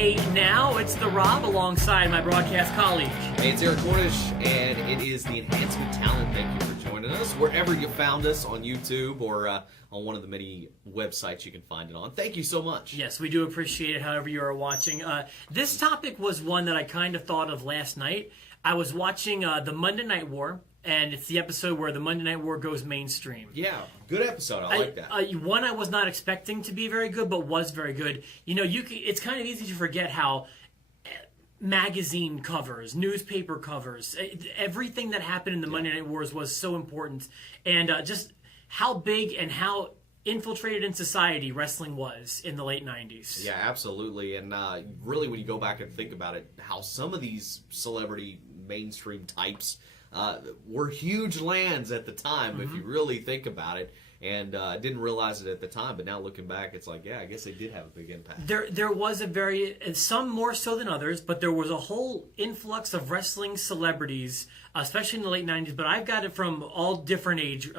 Hey, now it's the Rob alongside my broadcast colleague. Hey, it's Eric Cornish, and it is the Enhancement Talent. Thank you for joining us, wherever you found us, on YouTube or on one of the many websites you can find it on. Thank you so much. Yes, we do appreciate it, however you are watching. This topic was one that I kind of thought of last night. I was watching the Monday Night War, and it's the episode where the Monday Night War goes mainstream. Yeah, good episode. I like that. One I was not expecting to be very good, but was very good. You know, it's kind of easy to forget how magazine covers, newspaper covers, everything that happened in the Monday Night Wars was so important. And just how big and how infiltrated in society wrestling was in the late 90s. Yeah, absolutely. And really, when you go back and think about it, how some of these celebrity mainstream types were huge lands at the time, if you really think about it. And didn't realize it at the time, but now looking back, it's like, yeah, I guess they did have a big impact. There was some more so than others, but there was a whole influx of wrestling celebrities, especially in the late 90s, but I've got it from all different age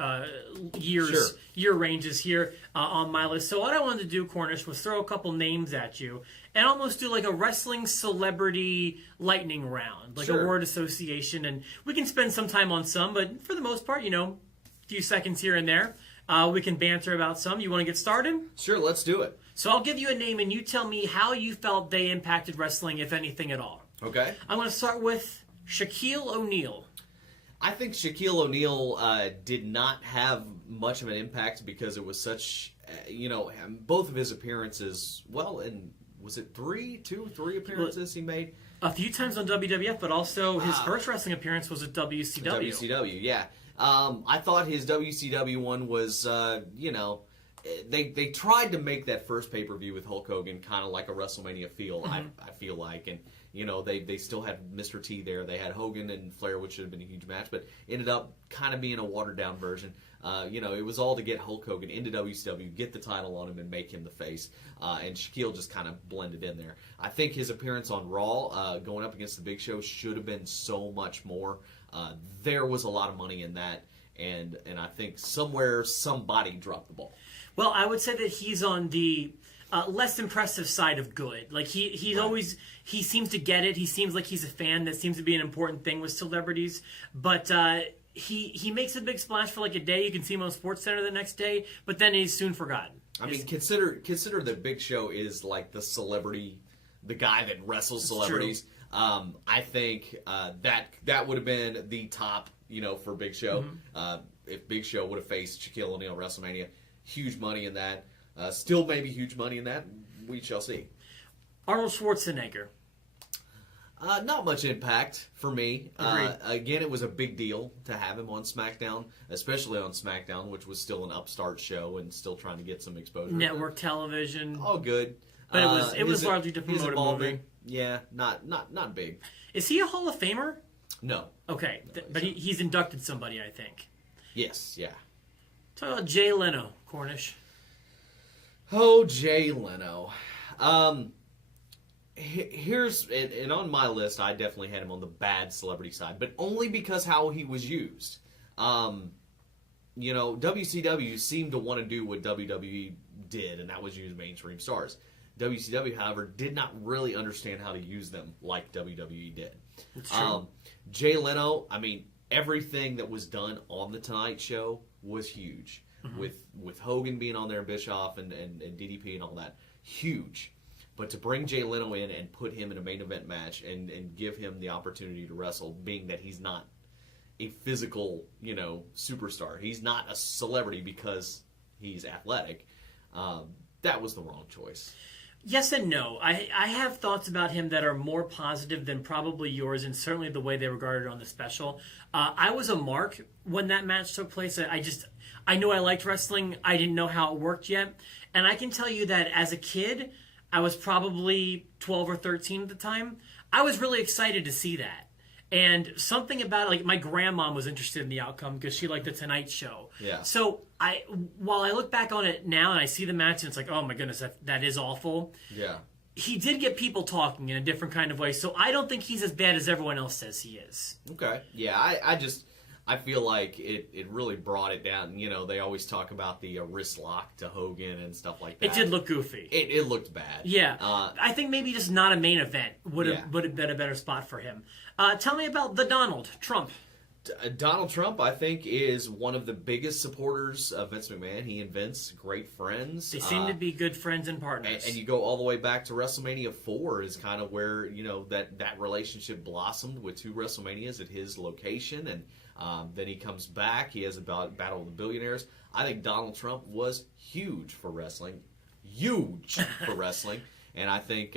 years, year ranges here on my list. So what I wanted to do, Cornish, was throw a couple names at you and almost do like a wrestling celebrity lightning round, like a word association, and we can spend some time on some, but for the most part, a few seconds here and there. We can banter about some. You want to get started? Sure, let's do it. So I'll give you a name, and you tell me how you felt they impacted wrestling, if anything at all. Okay. I'm going to start with Shaquille O'Neal. I think Shaquille O'Neal did not have much of an impact because it was such, both of his appearances, was it three appearances he made? A few times on WWF, but also his first wrestling appearance was at WCW. WCW, yeah. I thought his WCW one was, they tried to make that first pay-per-view with Hulk Hogan kind of like a WrestleMania feel, I feel like. And, they still had Mr. T there. They had Hogan and Flair, which should have been a huge match, but ended up kind of being a watered-down version. It was all to get Hulk Hogan into WCW, get the title on him, and make him the face. And Shaquille just kind of blended in there. I think his appearance on Raw, going up against the Big Show, should have been so much more. There was a lot of money in that, and I think somewhere somebody dropped the ball. Well, I would say that he's on the less impressive side of good. Like he's always, he seems to get it. He seems like he's a fan. That seems to be an important thing with celebrities. But he makes a big splash for like a day. You can see him on SportsCenter the next day, but then he's soon forgotten. I mean, consider that Big Show is like the celebrity, the guy that wrestles celebrities. I think that would have been the top, for Big Show. If Big Show would have faced Shaquille O'Neal at WrestleMania, huge money in that. Still maybe huge money in that. We shall see. Arnold Schwarzenegger. Not much impact for me. Agreed. Again, it was a big deal to have him on SmackDown, especially on SmackDown, which was still an upstart show and still trying to get some exposure. Network television. All good. But it was largely to promote a movie. Yeah, not big. Is he a Hall of Famer? No. Okay, but he's inducted somebody, I think. Yes, yeah. Talk about Jay Leno, Cornish. Oh, Jay Leno. Here's, and on my list, I definitely had him on the bad celebrity side, but only because how he was used. WCW seemed to want to do what WWE did, and that was use mainstream stars. WCW, however, did not really understand how to use them like WWE did. That's true. Jay Leno, I mean, everything that was done on The Tonight Show was huge. With Hogan being on there, Bischoff and DDP and all that, huge. But to bring Jay Leno in and put him in a main event match and give him the opportunity to wrestle, being that he's not a physical, superstar. He's not a celebrity because he's athletic. That was the wrong choice. Yes and no. I have thoughts about him that are more positive than probably yours, and certainly the way they regarded it on the special. I was a mark when that match took place. I knew I liked wrestling. I didn't know how it worked yet. And I can tell you that as a kid, I was probably 12 or 13 at the time. I was really excited to see that. And something about it, like my grandma was interested in the outcome because she liked the Tonight Show. Yeah. So while I look back on it now and I see the match and it's like, oh my goodness, that is awful. Yeah. He did get people talking in a different kind of way. So I don't think he's as bad as everyone else says he is. Okay. Yeah. I feel like it really brought it down. You know, they always talk about the wrist lock to Hogan and stuff like that. It did look goofy. It looked bad. Yeah. I think maybe just not a main event would have been a better spot for him. Tell me about the Donald Trump. Donald Trump, I think, is one of the biggest supporters of Vince McMahon. He and Vince, great friends. They seem to be good friends and partners. And you go all the way back to WrestleMania 4 is kind of where, you know, that relationship blossomed with 2 WrestleManias at his location. And then he comes back. He has a battle with the billionaires. I think Donald Trump was huge for wrestling. Huge for wrestling. And I think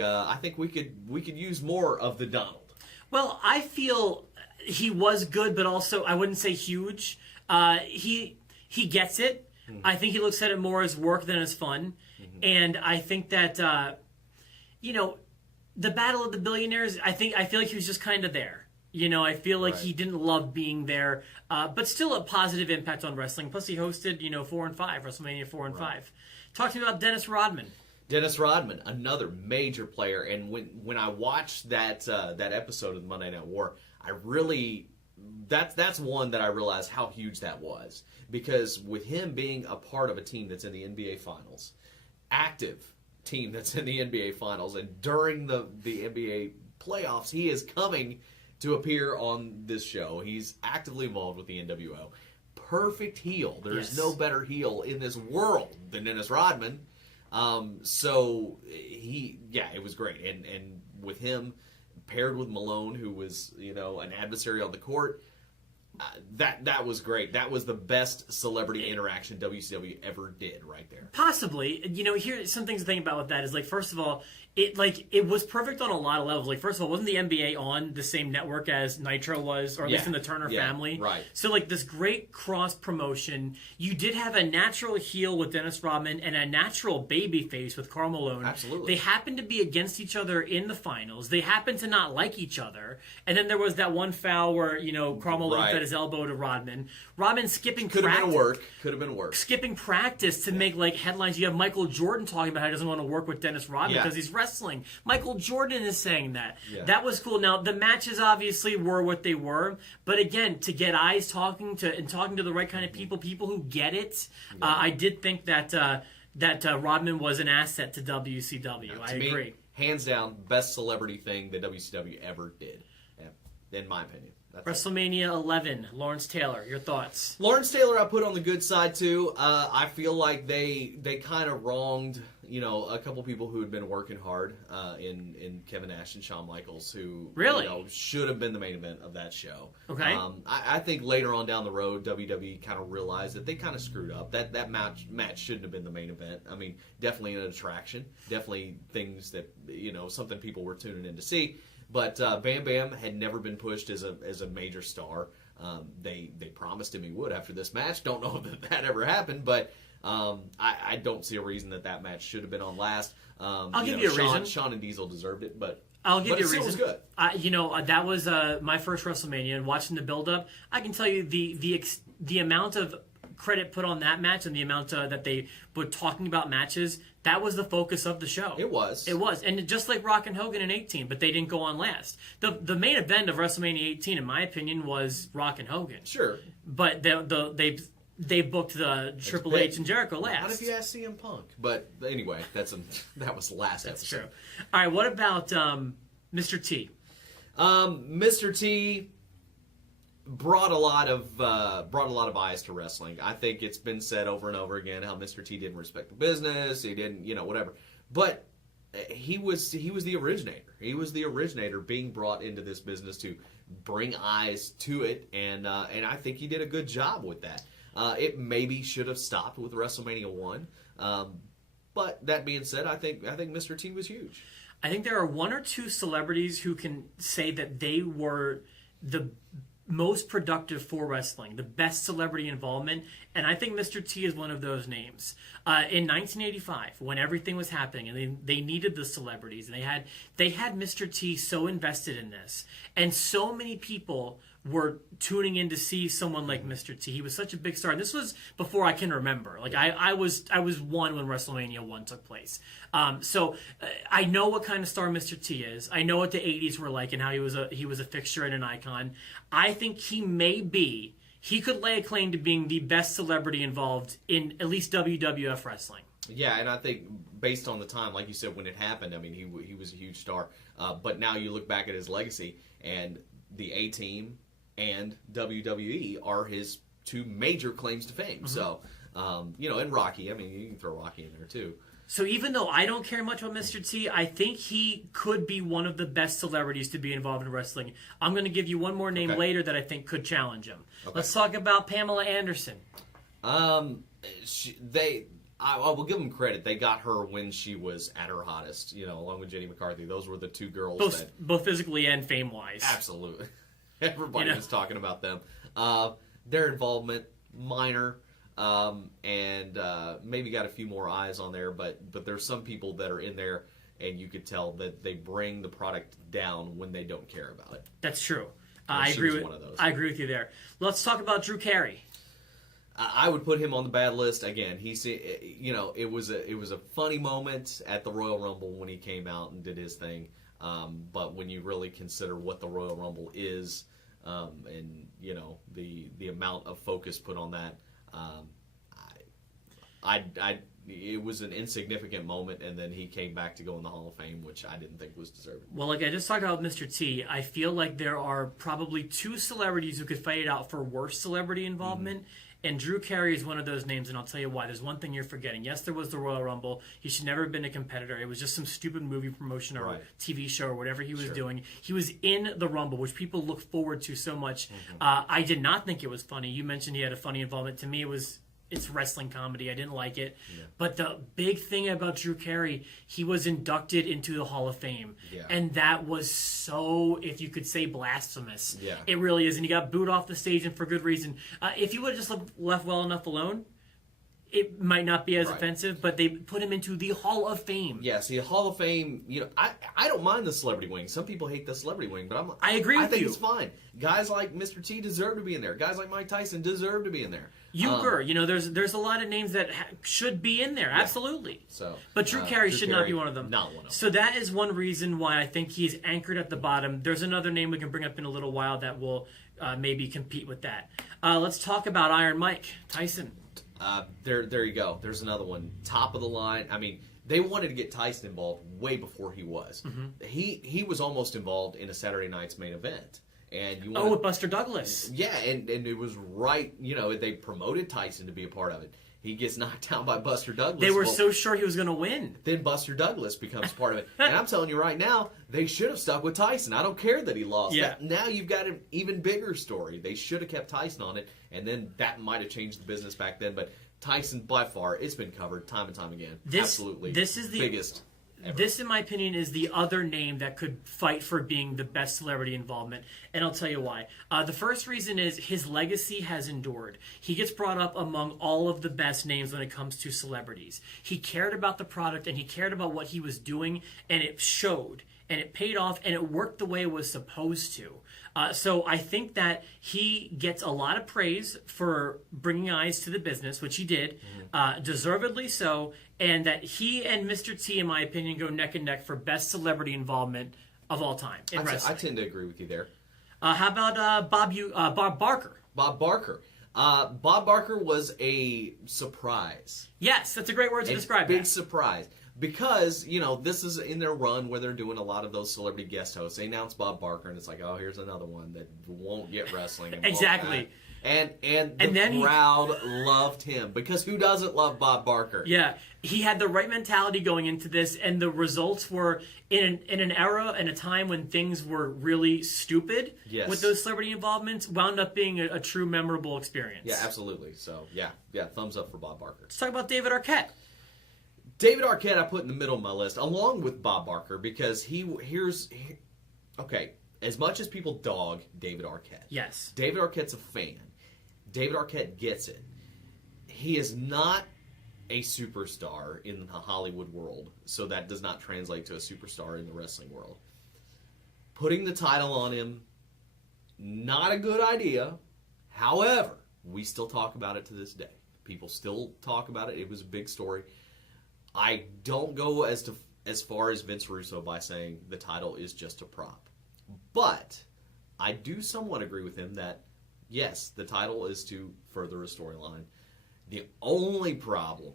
we could use more of the Donald. Well, I feel he was good, but also I wouldn't say huge. He gets it. Mm-hmm. I think he looks at it more as work than as fun. Mm-hmm. And I think that you know, the Battle of the Billionaires, I feel like he was just kind of there. You know, I feel like he didn't love being there, but still a positive impact on wrestling. Plus, he hosted, 4 and 5, WrestleMania 4 and 5. Talk to me about Dennis Rodman. Dennis Rodman, another major player, and when I watched that episode of the Monday Night War, I really that's one that I realized how huge that was, because with him being a part of a team that's in the NBA Finals, active team that's in the NBA Finals, and during the NBA playoffs, he is coming to appear on this show. He's actively involved with the NWO. Perfect heel. There's no better heel in this world than Dennis Rodman. So it was great, and with him paired with Malone, who was an adversary on the court, that was great. That was the best celebrity interaction WCW ever did, right there. Possibly, here some things to think about with that is, like, first of all, it was perfect on a lot of levels. Like, first of all, wasn't the NBA on the same network as Nitro was, or at least in the Turner family? Right. So, like, this great cross promotion. You did have a natural heel with Dennis Rodman and a natural baby face with Karl Malone. Absolutely. They happened to be against each other in the finals. They happened to not like each other. And then there was that one foul where, Karl Malone fed his elbow to Rodman. Rodman skipping practice. Could have been work. Skipping practice to make, like, headlines. You have Michael Jordan talking about how he doesn't want to work with Dennis Rodman because he's wrestling. Michael Jordan is saying that. Yeah. That was cool. Now, the matches obviously were what they were, but again, to get eyes talking to the right kind of people who get it, I did think that Rodman was an asset to WCW. I agree. Hands down, best celebrity thing that WCW ever did, in my opinion. WrestleMania 11, Lawrence Taylor, your thoughts? Lawrence Taylor I put on the good side too. I feel like they kind of wronged a couple people who had been working hard in Kevin Nash and Shawn Michaels, who really should have been the main event of that show. Okay. I think later on down the road, WWE kind of realized that they kind of screwed up. That match shouldn't have been the main event. I mean, definitely an attraction, definitely things that something people were tuning in to see. But Bam Bam had never been pushed as a major star. They promised him he would after this match. Don't know if that ever happened, but I don't see a reason that match should have been on last. I'll give you a reason. Shawn and Diesel deserved it, but I'll give you a reason. It was good. That was my first WrestleMania, and watching the build-up, I can tell you the amount of credit put on that match and the amount that they were talking about matches, that was the focus of the show. It was. And just like Rock and Hogan in 18, but they didn't go on last. The main event of WrestleMania 18, in my opinion, was Rock and Hogan. Sure. But they booked the Triple H and Jericho last. What if you asked CM Punk? But anyway, that was last That's episode. True. All right, what about Mr. T? Mr. T brought a lot of eyes to wrestling. I think it's been said over and over again how Mr. T didn't respect the business. He didn't, whatever. But he was the originator. He was the originator being brought into this business to bring eyes to it, and I think he did a good job with that. It maybe should have stopped with WrestleMania 1. But that being said, I think Mr. T was huge. I think there are one or two celebrities who can say that they were the most productive for wrestling, the best celebrity involvement, and I think Mr. T is one of those names. In 1985, when everything was happening, and they needed the celebrities, and they had Mr. T so invested in this, and so many people were tuning in to see someone like Mr. T. He was such a big star, and this was before I can remember. Like I was one when WrestleMania 1 took place. So I know what kind of star Mr. T is. I know what the 80s were like and how he was a fixture and an icon. I think he may be he could lay a claim to being the best celebrity involved in at least WWF wrestling. Yeah, and I think based on the time, like you said, when it happened, I mean, he was a huge star. But now you look back at his legacy, and the A-Team and WWE are his two major claims to fame. Mm-hmm. So, and Rocky. I mean, you can throw Rocky in there too. So even though I don't care much about Mr. T, I think he could be one of the best celebrities to be involved in wrestling. I'm going to give you one more name later that I think could challenge him. Okay. Let's talk about Pamela Anderson. I will give them credit. They got her when she was at her hottest, along with Jenny McCarthy. Those were the two girls both physically and fame-wise. Absolutely. Everybody was talking about them. Their involvement, minor. And maybe got a few more eyes on there, but there's some people that are in there, and you could tell that they bring the product down when they don't care about it. That's true. I agree with you there. Let's talk about Drew Carey. I would put him on the bad list again. It was a funny moment at the Royal Rumble when he came out and did his thing, but when you really consider what the Royal Rumble is, and the amount of focus put on that. It was an insignificant moment, and then he came back to go in the Hall of Fame, which I didn't think was deserved. Well, like I just talked about Mr. T, I feel like there are probably two celebrities who could fight it out for worst celebrity involvement, and Drew Carey is one of those names, and I'll tell you why. There's one thing you're forgetting. Yes, there was the Royal Rumble. He should never have been a competitor. It was just some stupid movie promotion or TV show or whatever he was doing. He was in the Rumble, which people look forward to so much. I did not think it was funny. You mentioned he had a funny involvement. To me, it's wrestling comedy. I didn't like it. Yeah. But the big thing about Drew Carey, he was inducted into the Hall of Fame. Yeah. And that was so, if you could say, blasphemous. Yeah. It really is. And he got booed off the stage, and for good reason. If he would have just left well enough alone, it might not be as offensive, but they put him into the Hall of Fame. Yeah, see, the Hall of Fame, I don't mind the celebrity wing. Some people hate the celebrity wing, but I agree with you. I think it's fine. Guys like Mr. T deserve to be in there. Guys like Mike Tyson deserve to be in there. Euchre, there's a lot of names that should be in there, absolutely. So, but Drew Carey should not be one of them. Not one of them. So that is one reason why I think he's anchored at the bottom. There's another name we can bring up in a little while that will maybe compete with that. Let's talk about Iron Mike Tyson. There you go. There's another one. Top of the line. I mean, they wanted to get Tyson involved way before he was. Mm-hmm. He was almost involved in a Saturday Night's Main Event. And with Buster Douglas. Yeah, and it was right, they promoted Tyson to be a part of it. He gets knocked down by Buster Douglas. They were so sure he was going to win. Then Buster Douglas becomes part of it. And I'm telling you right now, they should have stuck with Tyson. I don't care that he lost. Yeah. Now you've got an even bigger story. They should have kept Tyson on it, and then that might have changed the business back then. But Tyson, by far, it's been covered time and time again. Absolutely. This is the biggest ever. This, in my opinion, is the other name that could fight for being the best celebrity involvement, and I'll tell you why. The first reason is his legacy has endured. He gets brought up among all of the best names when it comes to celebrities. He cared about the product, and he cared about what he was doing, and it showed, and it paid off, and it worked the way it was supposed to. So I think that he gets a lot of praise for bringing eyes to the business, which he did, deservedly so, and that he and Mr. T, in my opinion, go neck and neck for best celebrity involvement of all time in wrestling. I tend to agree with you there. How about Bob Barker? Bob Barker. Bob Barker was a surprise. Yes, that's a great word to describe big surprise. Because, this is in their run where they're doing a lot of those celebrity guest hosts. They announce Bob Barker, and it's like, oh, here's another one that won't get wrestling. And exactly. And the crowd loved him. Because who doesn't love Bob Barker? Yeah. He had the right mentality going into this, and the results were in an era and a time when things were really stupid with those celebrity involvements, wound up being a true memorable experience. Yeah, absolutely. So, yeah, thumbs up for Bob Barker. Let's talk about David Arquette. David Arquette I put in the middle of my list, along with Bob Barker, because as much as people dog David Arquette. Yes. David Arquette's a fan. David Arquette gets it. He is not a superstar in the Hollywood world, so that does not translate to a superstar in the wrestling world. Putting the title on him, not a good idea. However, we still talk about it to this day. People still talk about it. It was a big story. I don't go as far as Vince Russo by saying the title is just a prop. But I do somewhat agree with him that, Yes, the title is to further a storyline. The only problem,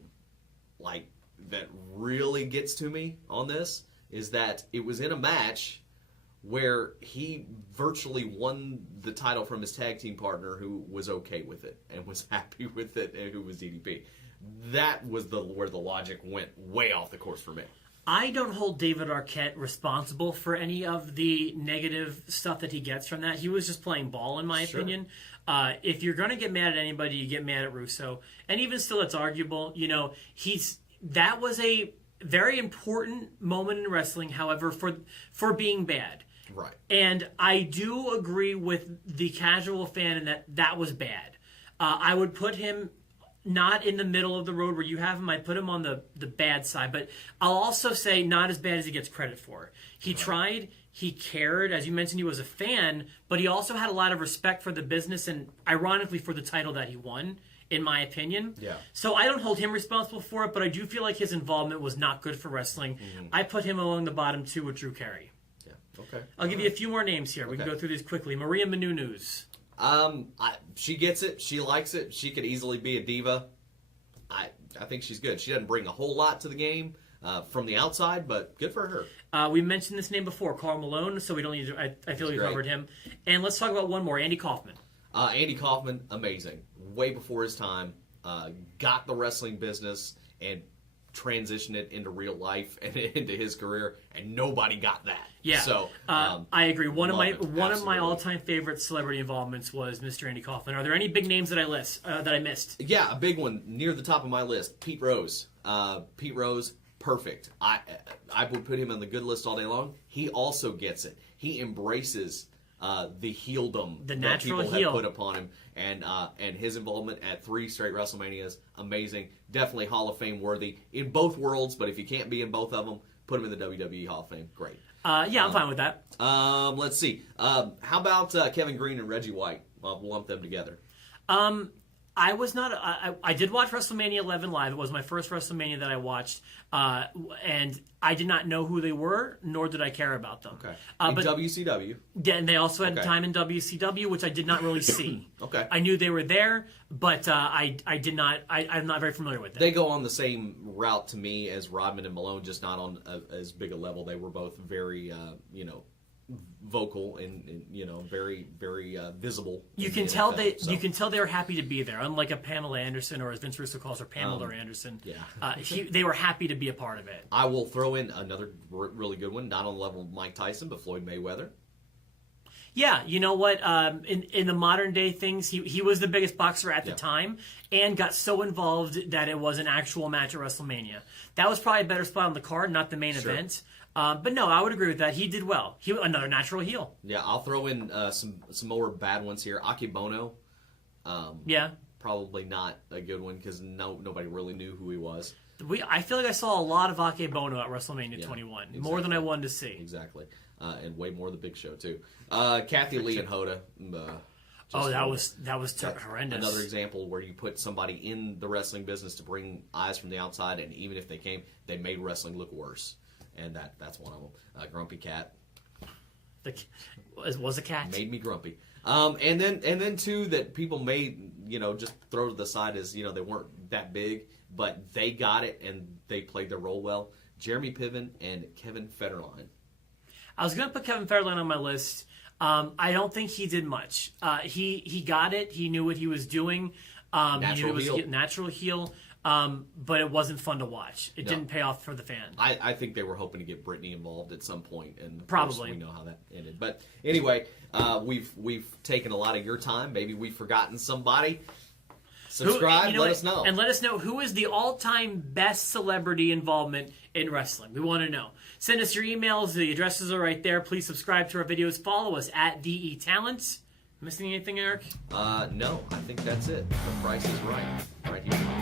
like, that really gets to me on this is that it was in a match where he virtually won the title from his tag team partner, who was okay with it and was happy with it, and who was DDP. That was where the logic went way off the course for me. I don't hold David Arquette responsible for any of the negative stuff that he gets from that. He was just playing ball, in my opinion. If you're going to get mad at anybody, you get mad at Russo. And even still, it's arguable. You know, that was a very important moment in wrestling, however, for being bad. Right. And I do agree with the casual fan in that was bad. I would put him not in the middle of the road where you have him. I'd put him on the bad side. But I'll also say not as bad as he gets credit for. He tried. He cared. As you mentioned, he was a fan. But he also had a lot of respect for the business and, ironically, for the title that he won, in my opinion. Yeah. So I don't hold him responsible for it, but I do feel like his involvement was not good for wrestling. Mm-hmm. I put him along the bottom two with Drew Carey. Okay. I'll give you a few more names here. We can go through these quickly. Maria Menounos. She gets it. She likes it. She could easily be a diva. I think she's good. She doesn't bring a whole lot to the game from the outside, but good for her. We mentioned this name before, Karl Malone, so we don't need to. I feel we covered him. And let's talk about one more, Andy Kaufman. Andy Kaufman, amazing. Way before his time. Got the wrestling business and transition it into real life and into his career, and nobody got that. Yeah, so I agree. One of my all-time favorite celebrity involvements was Mr. Andy Kaufman. Are there any big names that I missed? Yeah, a big one near the top of my list. Pete Rose. Pete Rose, perfect. I would put him on the good list all day long. He also gets it. He embraces the heeldom that people have put upon him, and his involvement at 3 straight WrestleManias, amazing. Definitely Hall of Fame worthy in both worlds, but if you can't be in both of them, put him in the WWE Hall of Fame. Great. Yeah, I'm fine with that. Let's see. How about Kevin Green and Reggie White? I'll lump them together. I was not. I did watch WrestleMania 11 live. It was my first WrestleMania that I watched, and I did not know who they were, nor did I care about them. Okay. But WCW. Yeah, and they also had time in WCW, which I did not really see. Okay. I knew they were there, but I did not. I'm not very familiar with them. They go on the same route to me as Rodman and Malone, just not on as big a level. They were both very, vocal and very visible. You can tell you can tell they were happy to be there, unlike a Pamela Anderson, or as Vince Russo calls her, Pamela Anderson. Yeah. They were happy to be a part of it. I will throw in another really good one, not on the level of Mike Tyson, but Floyd Mayweather. Yeah, you know what? In the modern day things, he was the biggest boxer at the time, and got so involved that it was an actual match at WrestleMania. That was probably a better spot on the card, not the main event. But no, I would agree with that. He did well. Another natural heel. Yeah, I'll throw in some more bad ones here. Akebono. Probably not a good one because nobody really knew who he was. I feel like I saw a lot of Akebono at WrestleMania 21, exactly. More than I wanted to see. Exactly, and way more of the Big Show too. Kathy Lee and Hoda. That was horrendous. Another example where you put somebody in the wrestling business to bring eyes from the outside, and even if they came, they made wrestling look worse. And that's one of them. Grumpy Cat. Was a cat. Made me grumpy. And then two that people made, just throw to the side as, they weren't that big, but they got it and they played their role well. Jeremy Piven and Kevin Federline. I was going to put Kevin Federline on my list. I don't think he did much. He got it. He knew what he was doing. Natural he knew it was natural heel. But it wasn't fun to watch. It didn't pay off for the fan. I think they were hoping to get Britney involved at some point, and probably we know how that ended. But anyway, we've taken a lot of your time. Maybe we've forgotten somebody. Subscribe. Let us know, and let us know who is the all-time best celebrity involvement in wrestling. We want to know. Send us your emails. The addresses are right there. Please subscribe to our videos. Follow us at DE Talents. Missing anything, Eric? No. I think that's it. The price is right. Right here.